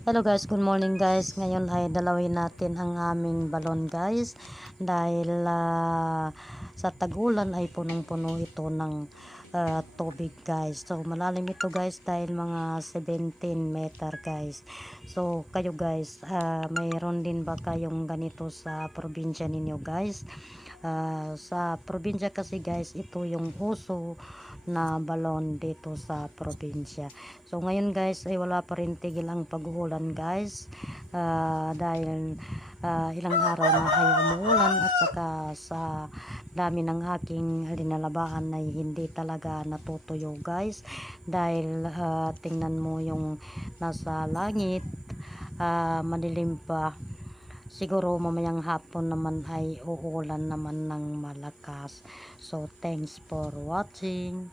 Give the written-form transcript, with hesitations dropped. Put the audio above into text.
Hello guys, good morning guys. Ngayon ay dalawin natin ang aming balon guys. Dahil sa tag-ulan ay punong-puno ito ng tubig guys. So malalim ito guys dahil mga 17 meter guys. So kayo guys, mayroon din ba kayong ganito sa probinsya ninyo guys? Sa probinsya kasi guys, ito yung uso na balon dito sa probinsya. So ngayon guys ay wala pa rin tigil ang pag-uulan guys, dahil ilang araw na ay umuulan at saka sa dami ng aking linalabaan ay hindi talaga natutuyo guys, dahil tingnan mo yung nasa langit, madilim pa. Siguro mamayang hapon naman ay uulan naman ng malakas. So thanks for watching.